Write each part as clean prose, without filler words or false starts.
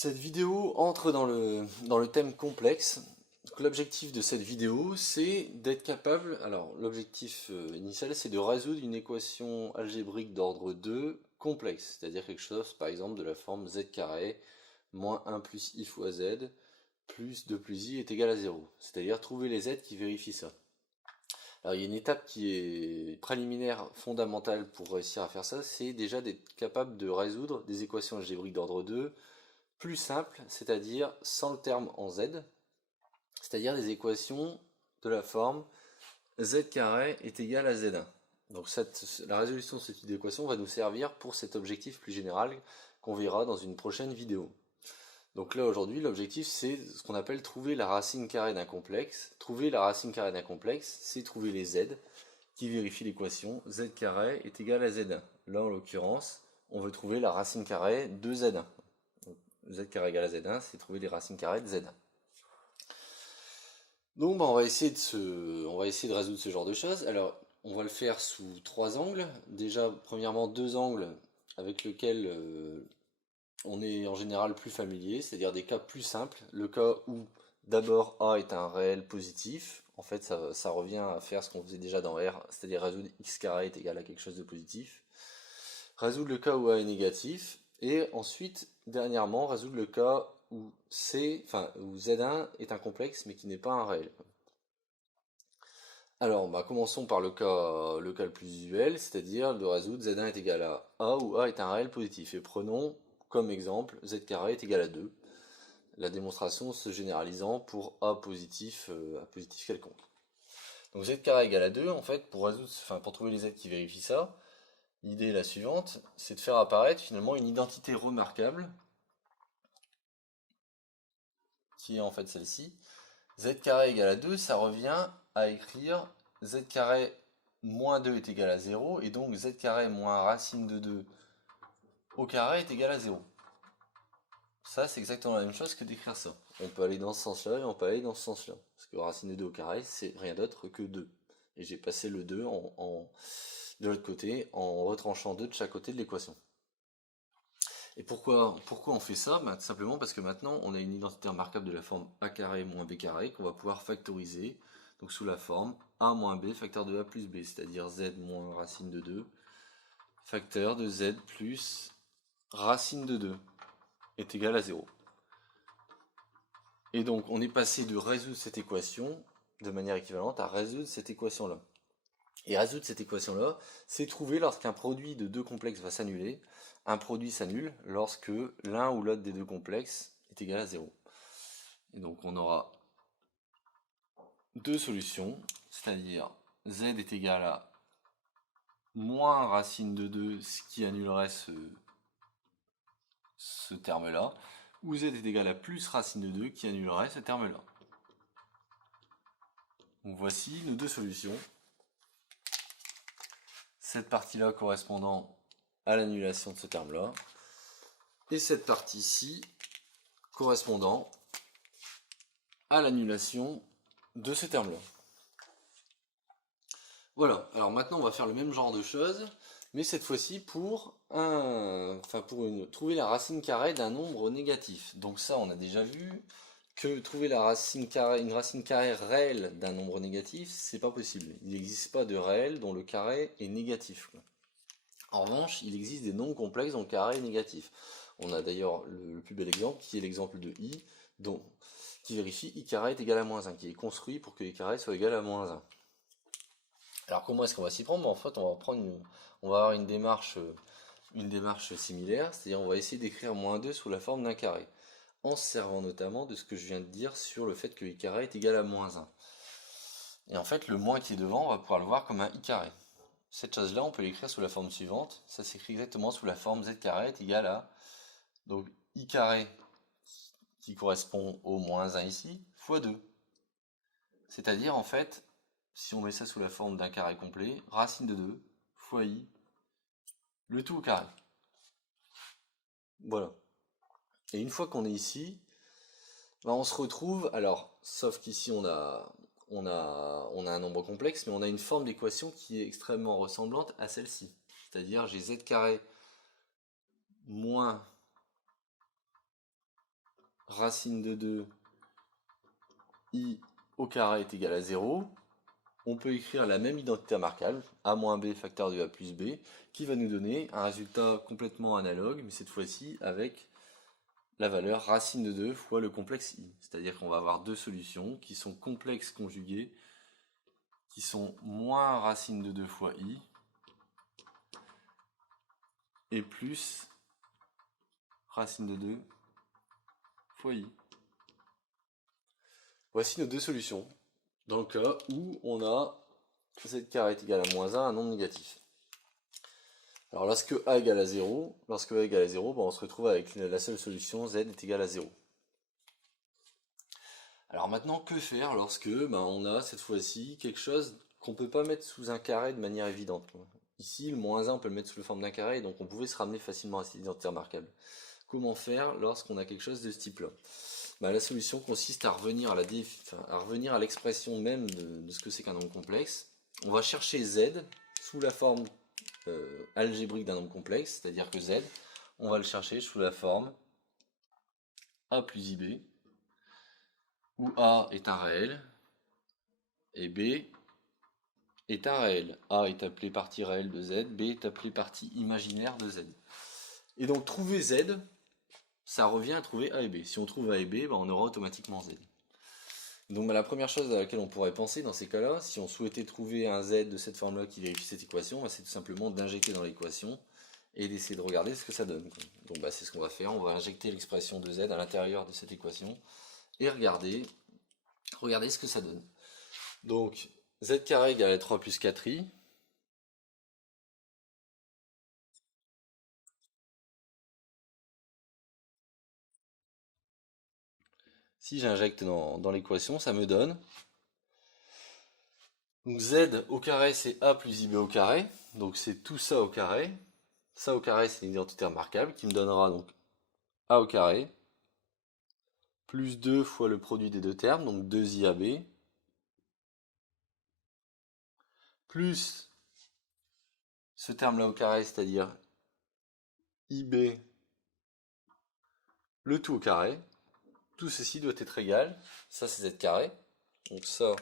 Cette vidéo entre dans le thème complexe. L'objectif de cette vidéo, c'est d'être capable, alors l'objectif initial, c'est de résoudre une équation algébrique d'ordre 2 complexe, c'est-à-dire quelque chose, par exemple, de la forme z carré moins 1 plus i fois z plus 2 plus i est égal à 0, c'est-à-dire trouver les z qui vérifient ça. Alors il y a une étape qui est préliminaire fondamentale pour réussir à faire ça, c'est déjà d'être capable de résoudre des équations algébriques d'ordre 2 plus simples, c'est-à-dire sans le terme en z, c'est-à-dire des équations de la forme z carré est égal à z1. Donc la résolution de cette équation va nous servir pour cet objectif plus général qu'on verra dans une prochaine vidéo. Donc là aujourd'hui l'objectif c'est ce qu'on appelle trouver la racine carrée d'un complexe. Trouver la racine carrée d'un complexe, c'est trouver les z qui vérifient l'équation z carré est égal à z1. Là en l'occurrence on veut trouver la racine carrée de z1. Donc, z carré égale à z1, c'est trouver les racines carrées de z1. Donc on va essayer de résoudre ce genre de choses. Alors on va le faire sous trois angles. Déjà premièrement deux angles avec lesquels on est en général plus familier, c'est-à-dire des cas plus simples. Le cas où d'abord A est un réel positif. En fait ça revient à faire ce qu'on faisait déjà dans R, c'est-à-dire résoudre x carré est égal à quelque chose de positif. Résoudre le cas où A est négatif. Et ensuite, dernièrement, résoudre le cas où où Z1 est un complexe mais qui n'est pas un réel. Alors, commençons par le cas le plus usuel, c'est-à-dire de résoudre Z1 est égal à A où A est un réel positif. Et prenons comme exemple Z carré est égal à 2, la démonstration se généralisant pour A positif quelconque. Donc Z carré égale à 2, en fait, pour trouver les Z qui vérifient ça, l'idée est la suivante, c'est de faire apparaître finalement une identité remarquable, qui est en fait celle-ci. Z carré égale à 2, ça revient à écrire Z carré moins 2 est égal à 0, et donc Z carré moins racine de 2 au carré est égal à 0. Ça, c'est exactement la même chose que d'écrire ça. On peut aller dans ce sens-là et on peut aller dans ce sens-là. Parce que racine de 2 au carré, c'est rien d'autre que 2. Et j'ai passé le 2 de l'autre côté en retranchant 2 de chaque côté de l'équation. Et pourquoi on fait ça? Tout simplement parce que maintenant on a une identité remarquable de la forme a carré moins b carré qu'on va pouvoir factoriser, donc sous la forme a moins b facteur de a plus b, c'est-à-dire z moins racine de 2 facteur de z plus racine de 2 est égal à 0. Et donc on est passé de résoudre cette équation de manière équivalente à résoudre cette équation-là. Et résoudre cette équation-là, c'est trouver lorsqu'un produit de deux complexes va s'annuler. Un produit s'annule lorsque l'un ou l'autre des deux complexes est égal à 0. Et donc on aura deux solutions, c'est-à-dire z est égal à moins racine de 2, ce qui annulerait ce terme-là, ou z est égal à plus racine de 2, qui annulerait ce terme-là. Donc voici nos deux solutions. Cette partie-là correspondant à l'annulation de ce terme-là, et cette partie-ci correspondant à l'annulation de ce terme-là. Voilà, alors maintenant on va faire le même genre de choses, mais cette fois-ci pour trouver la racine carrée d'un nombre négatif. Donc ça on a déjà vu que trouver une racine carrée réelle d'un nombre négatif, c'est pas possible. Il n'existe pas de réel dont le carré est négatif. En revanche, il existe des nombres complexes dont le carré est négatif. On a d'ailleurs le plus bel exemple qui est l'exemple de i, qui vérifie i carré est égal à moins 1, qui est construit pour que i carré soit égal à moins 1. Alors comment est-ce qu'on va s'y prendre? En fait, on va avoir une démarche similaire, c'est-à-dire on va essayer d'écrire moins 2 sous la forme d'un carré, en se servant notamment de ce que je viens de dire sur le fait que i carré est égal à moins 1. Et en fait, le moins qui est devant, on va pouvoir le voir comme un i carré. Cette chose-là, on peut l'écrire sous la forme suivante. Ça s'écrit exactement sous la forme z carré est égal à donc i carré qui correspond au moins 1 ici, fois 2. C'est-à-dire, en fait, si on met ça sous la forme d'un carré complet, racine de 2 fois i, le tout au carré. Voilà. Et une fois qu'on est ici, on se retrouve, alors, sauf qu'ici on a un nombre complexe, mais on a une forme d'équation qui est extrêmement ressemblante à celle-ci. C'est-à-dire j'ai z carré moins racine de 2 i au carré est égal à 0, on peut écrire la même identité remarquable, a moins b facteur de a plus b, qui va nous donner un résultat complètement analogue, mais cette fois-ci avec la valeur racine de 2 fois le complexe i. C'est-à-dire qu'on va avoir deux solutions qui sont complexes conjuguées, qui sont moins racine de 2 fois i, et plus racine de 2 fois i. Voici nos deux solutions, dans le cas où on a z carré est égal à moins 1, un nombre négatif. Alors lorsque a égale à 0, ben, on se retrouve avec la seule solution z est égal à 0. Alors maintenant, que faire lorsque on a cette fois-ci quelque chose qu'on ne peut pas mettre sous un carré de manière évidente. Ici, le moins 1, on peut le mettre sous la forme d'un carré, donc on pouvait se ramener facilement à cette identité remarquable. Comment faire lorsqu'on a quelque chose de ce type-là? La solution consiste à revenir à l'expression même de ce que c'est qu'un nombre complexe. On va chercher z sous la forme algébrique d'un nombre complexe, c'est-à-dire que z, on va le chercher sous la forme a plus ib, où a est un réel, et b est un réel. A est appelé partie réelle de z, b est appelé partie imaginaire de z. Et donc trouver z, ça revient à trouver a et b. Si on trouve a et b, on aura automatiquement z. Donc la première chose à laquelle on pourrait penser dans ces cas-là, si on souhaitait trouver un z de cette forme-là qui vérifie cette équation, c'est tout simplement d'injecter dans l'équation et d'essayer de regarder ce que ça donne. Donc c'est ce qu'on va faire, on va injecter l'expression de z à l'intérieur de cette équation et regarder ce que ça donne. Donc z carré égale à 3 plus 4i. Si j'injecte dans l'équation, ça me donne donc z au carré c'est a plus ib au carré, donc c'est tout ça au carré. Ça au carré c'est une identité remarquable qui me donnera donc a au carré plus 2 fois le produit des deux termes, donc 2iab, plus ce terme là au carré, c'est-à-dire ib, le tout au carré. Tout ceci doit être égal, ça c'est z carré, donc ça,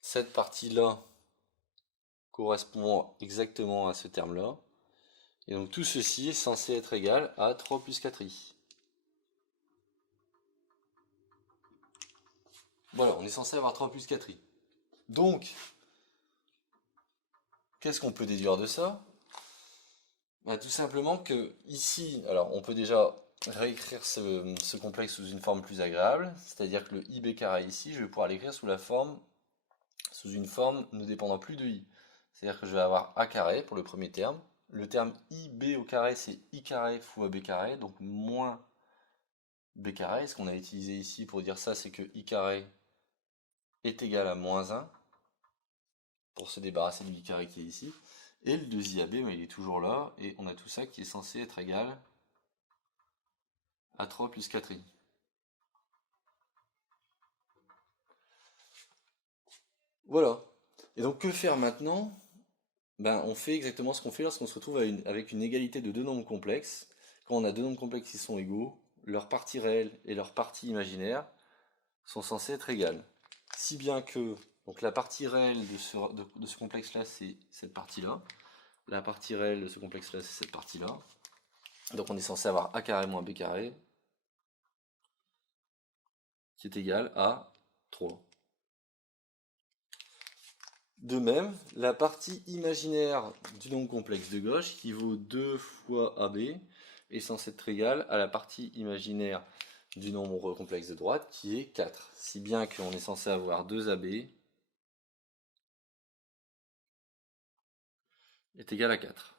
cette partie-là correspond exactement à ce terme-là. Et donc tout ceci est censé être égal à 3 plus 4i. Voilà, on est censé avoir 3 plus 4i. Donc, qu'est-ce qu'on peut déduire de ça? Tout simplement que ici, alors on peut déjà réécrire ce complexe sous une forme plus agréable, c'est-à-dire que le ib carré ici, je vais pouvoir l'écrire sous une forme ne dépendant plus de i. C'est-à-dire que je vais avoir a carré pour le premier terme. Le terme ib au carré, c'est i carré fois b carré, donc moins b carré. Ce qu'on a utilisé ici pour dire ça, c'est que i carré est égal à moins 1, pour se débarrasser du i carré qui est ici. Et le 2iab, il est toujours là, et on a tout ça qui est censé être égal à 3 plus 4i. Voilà. Et donc que faire maintenant? On fait exactement ce qu'on fait lorsqu'on se retrouve avec une égalité de deux nombres complexes. Quand on a deux nombres complexes qui sont égaux, leur partie réelle et leur partie imaginaire sont censées être égales. Si bien que donc la partie réelle de ce complexe-là, c'est cette partie-là. La partie réelle de ce complexe-là, c'est cette partie-là. Donc on est censé avoir a carré moins b carré, qui est égal à 3. De même, la partie imaginaire du nombre complexe de gauche, qui vaut 2 fois AB, est censée être égale à la partie imaginaire du nombre complexe de droite, qui est 4. Si bien qu'on est censé avoir 2AB est égal à 4.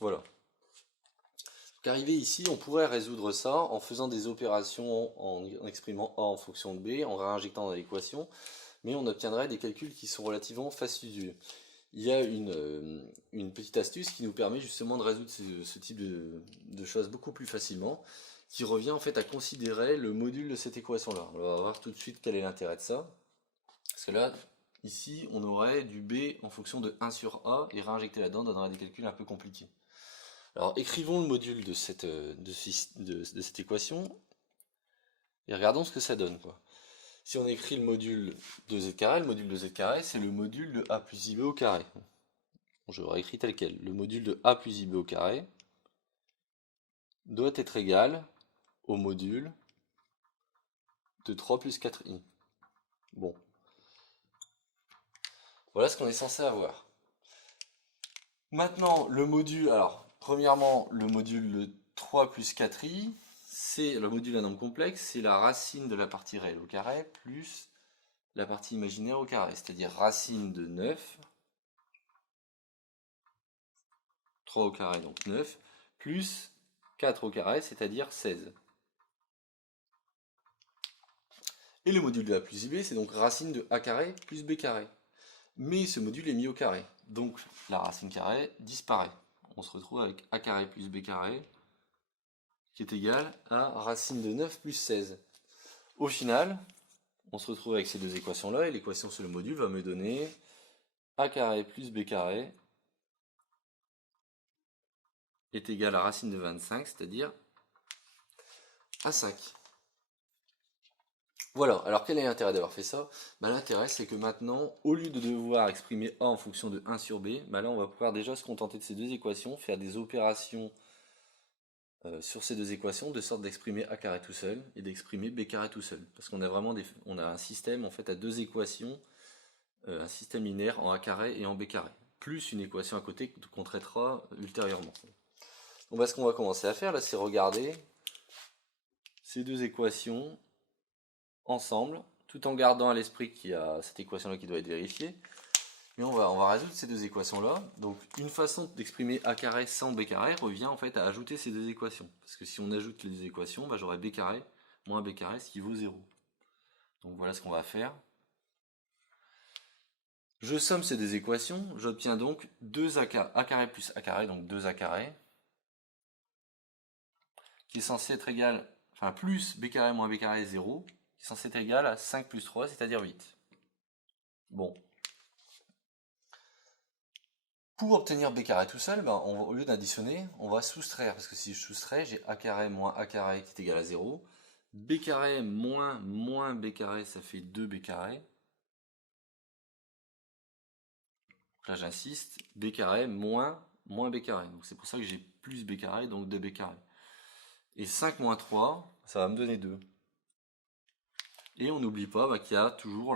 Voilà. Donc arrivé ici, on pourrait résoudre ça en faisant des opérations en exprimant A en fonction de B, en réinjectant dans l'équation, mais on obtiendrait des calculs qui sont relativement fastidieux. Il y a une petite astuce qui nous permet justement de résoudre ce type de choses beaucoup plus facilement, qui revient en fait à considérer le module de cette équation-là. On va voir tout de suite quel est l'intérêt de ça. Parce que là, ici, on aurait du B en fonction de 1 sur A, et réinjecter là-dedans donnerait des calculs un peu compliqués. Alors écrivons le module de cette équation et regardons ce que ça donne, quoi. Si on écrit le module de z carré, le module de z carré, c'est le module de a plus ib au carré. Bon, je le réécris tel quel. Le module de a plus ib au carré doit être égal au module de 3 plus 4i. Bon. Voilà ce qu'on est censé avoir. Maintenant, le module, alors, premièrement, le module de 3 plus 4i, c'est le module d'un nombre complexe, c'est la racine de la partie réelle au carré plus la partie imaginaire au carré, c'est-à-dire racine de 9, 3 au carré, donc 9, plus 4 au carré, c'est-à-dire 16. Et le module de a plus ib, c'est donc racine de a carré plus b carré. Mais ce module est mis au carré, donc la racine carrée disparaît. On se retrouve avec a carré plus b carré, qui est égal à racine de 9 plus 16. Au final, on se retrouve avec ces deux équations-là, et l'équation sur le module va me donner a carré plus b carré est égal à racine de 25, c'est-à-dire à 5. Voilà, alors quel est l'intérêt d'avoir fait ça? L'intérêt, c'est que maintenant, au lieu de devoir exprimer a en fonction de 1 sur b, là on va pouvoir déjà se contenter de ces deux équations, faire des opérations sur ces deux équations, de sorte d'exprimer a carré tout seul et d'exprimer b carré tout seul. Parce qu'on a vraiment on a un système en fait à deux équations, un système linéaire en a carré et en b carré, plus une équation à côté qu'on traitera ultérieurement. Donc ce qu'on va commencer à faire là, c'est regarder ces deux équations ensemble, tout en gardant à l'esprit qu'il y a cette équation là qui doit être vérifiée. Mais on va résoudre ces deux équations là. Donc une façon d'exprimer a carré sans b carré revient en fait à ajouter ces deux équations. Parce que si on ajoute les deux équations, j'aurai b carré moins b carré, ce qui vaut 0. Donc voilà ce qu'on va faire. Je somme ces deux équations, j'obtiens donc 2 a carré plus a carré, donc 2 a carré, qui est censé être égal, enfin plus b carré moins b carré 0, qui est censé être égal à 5 plus 3, c'est-à-dire 8. Bon. Pour obtenir b carré tout seul, au lieu d'additionner, on va soustraire, parce que si je soustrais, j'ai a carré moins a carré qui est égal à 0, b carré moins b carré, ça fait 2b carré. Donc là j'insiste, b carré moins b carré, donc c'est pour ça que j'ai plus b carré, donc 2b carré. Et 5 moins 3, ça va me donner 2. Et on n'oublie pas qu'il y a toujours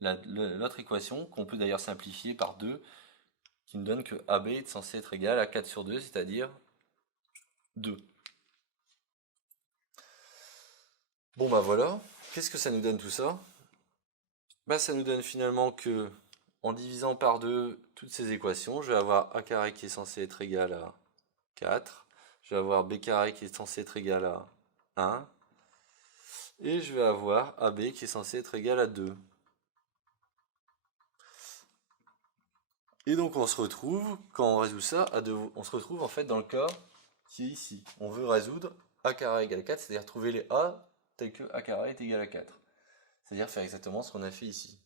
l'autre équation, qu'on peut d'ailleurs simplifier par 2, qui nous donne que AB est censé être égal à 4 sur 2, c'est-à-dire 2. Bon voilà, qu'est-ce que ça nous donne tout ça? Ça nous donne finalement que, en divisant par 2 toutes ces équations, je vais avoir a carré qui est censé être égal à 4, je vais avoir b carré qui est censé être égal à 1, et je vais avoir AB qui est censé être égal à 2. Et donc on se retrouve, quand on résout ça, on se retrouve en fait dans le cas qui est ici. On veut résoudre a carré égale 4, c'est-à-dire trouver les a tels que a carré est égal à 4. C'est-à-dire faire exactement ce qu'on a fait ici.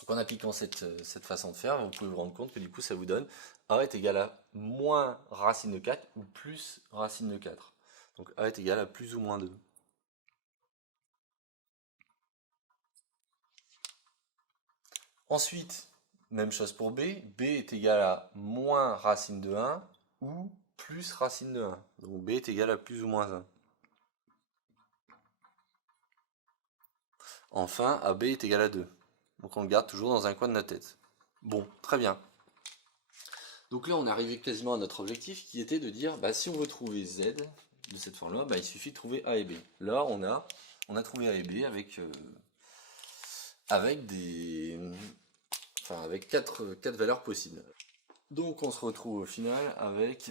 Donc en appliquant cette façon de faire, vous pouvez vous rendre compte que du coup ça vous donne a est égal à moins racine de 4 ou plus racine de 4. Donc a est égal à plus ou moins 2. Ensuite, même chose pour b. B est égal à moins racine de 1 ou plus racine de 1. Donc b est égal à plus ou moins 1. Enfin, AB est égal à 2. Donc on le garde toujours dans un coin de notre tête. Bon, très bien. Donc là, on est arrivé quasiment à notre objectif qui était de dire, si on veut trouver Z de cette forme-là, il suffit de trouver A et B. Là, on a trouvé A et B avec, avec 4 valeurs possibles. Donc on se retrouve au final avec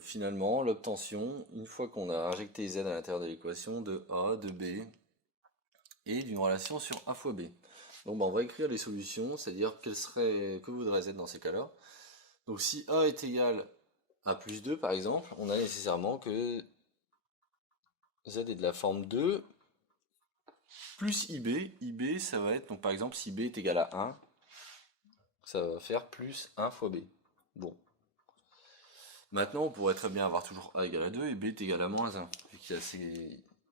finalement l'obtention, une fois qu'on a injecté Z à l'intérieur de l'équation, de A, de B et d'une relation sur A fois B. Donc on va écrire les solutions, c'est-à-dire que voudrait Z dans ces cas-là. Donc si A est égal à plus 2 par exemple, on a nécessairement que Z est de la forme 2 plus IB. IB ça va être, donc par exemple si B est égal à 1, ça va faire plus 1 fois B. Bon. Maintenant, on pourrait très bien avoir toujours a égale à 2 et b est égal à moins 1, vu qu'il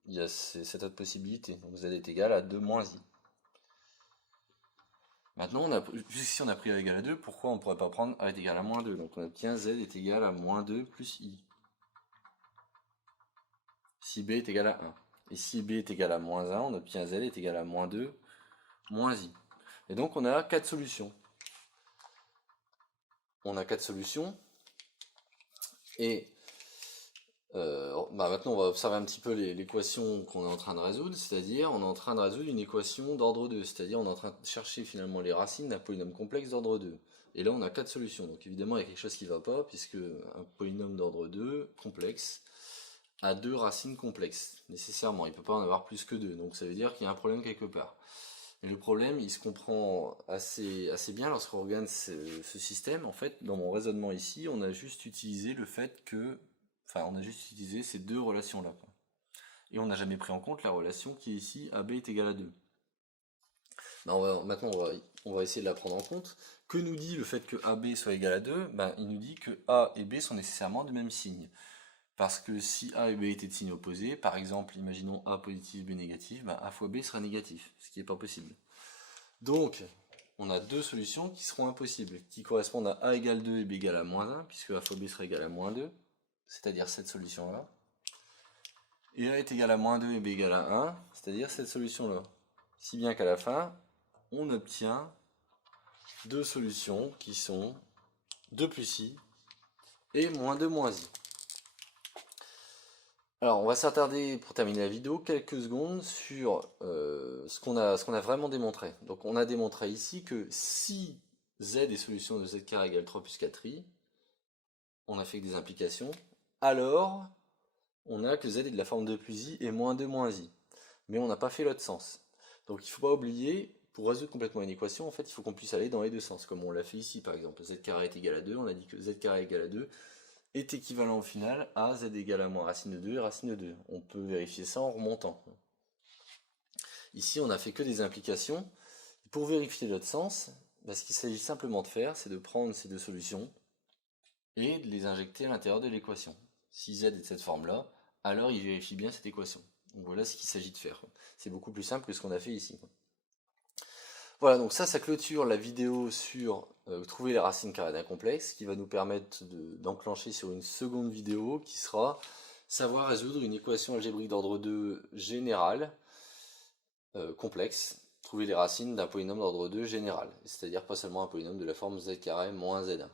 y a cette autre possibilité. Donc z est égal à 2 moins i. Maintenant, puisqu'ici on a pris a égale à 2, pourquoi on ne pourrait pas prendre a est égal à moins 2? Donc on obtient z est égal à moins 2 plus i. Si b est égal à 1. Et si b est égal à moins 1, on obtient z est égal à moins 2 moins i. Et donc on a 4 solutions. On a 4 solutions. Et maintenant on va observer un petit peu l'équation qu'on est en train de résoudre, c'est-à-dire on est en train de résoudre une équation d'ordre 2, c'est-à-dire on est en train de chercher finalement les racines d'un polynôme complexe d'ordre 2. Et là on a 4 solutions, donc évidemment il y a quelque chose qui ne va pas, puisque un polynôme d'ordre 2 complexe a 2 racines complexes, nécessairement, il ne peut pas en avoir plus que 2, donc ça veut dire qu'il y a un problème quelque part. Et le problème, il se comprend assez bien lorsqu'on regarde ce système. En fait, dans mon raisonnement ici, on a juste utilisé le fait que... Enfin, on a juste utilisé ces deux relations-là. Et on n'a jamais pris en compte la relation qui est ici, AB est égal à 2. Maintenant, on va essayer de la prendre en compte. Que nous dit le fait que AB soit égal à 2? Il nous dit que A et B sont nécessairement du même signe. Parce que si A et B étaient de signes opposés, par exemple, imaginons A positif, B négatif, A fois B sera négatif, ce qui n'est pas possible. Donc, on a deux solutions qui seront impossibles, qui correspondent à A égale 2 et B égale à moins 1, puisque A fois B sera égal à moins 2, c'est-à-dire cette solution-là. Et A est égal à moins 2 et B égale à 1, c'est-à-dire cette solution-là. Si bien qu'à la fin, on obtient deux solutions qui sont 2 plus I et moins 2 moins I. Alors, on va s'attarder, pour terminer la vidéo, quelques secondes sur ce qu'on a vraiment démontré. Donc, on a démontré ici que si z est solution de z carré égale 3 plus 4i, on a fait que des implications, alors on a que z est de la forme 2 plus i et moins 2 moins i. Mais on n'a pas fait l'autre sens. Donc, il ne faut pas oublier, pour résoudre complètement une équation, en fait, il faut qu'on puisse aller dans les deux sens, comme on l'a fait ici, par exemple. Z carré est égal à 2, on a dit que z carré égale à 2, est équivalent au final à z égale à moins racine de 2 et racine de 2. On peut vérifier ça en remontant. Ici, on n'a fait que des implications. Pour vérifier l'autre sens, ce qu'il s'agit simplement de faire, c'est de prendre ces deux solutions et de les injecter à l'intérieur de l'équation. Si z est de cette forme-là, alors il vérifie bien cette équation. Donc voilà ce qu'il s'agit de faire. C'est beaucoup plus simple que ce qu'on a fait ici. Voilà, donc ça clôture la vidéo sur trouver les racines carrées d'un complexe, qui va nous permettre d'enclencher sur une seconde vidéo qui sera savoir résoudre une équation algébrique d'ordre 2 générale, complexe, trouver les racines d'un polynôme d'ordre 2 général, c'est-à-dire pas seulement un polynôme de la forme z carré moins z1.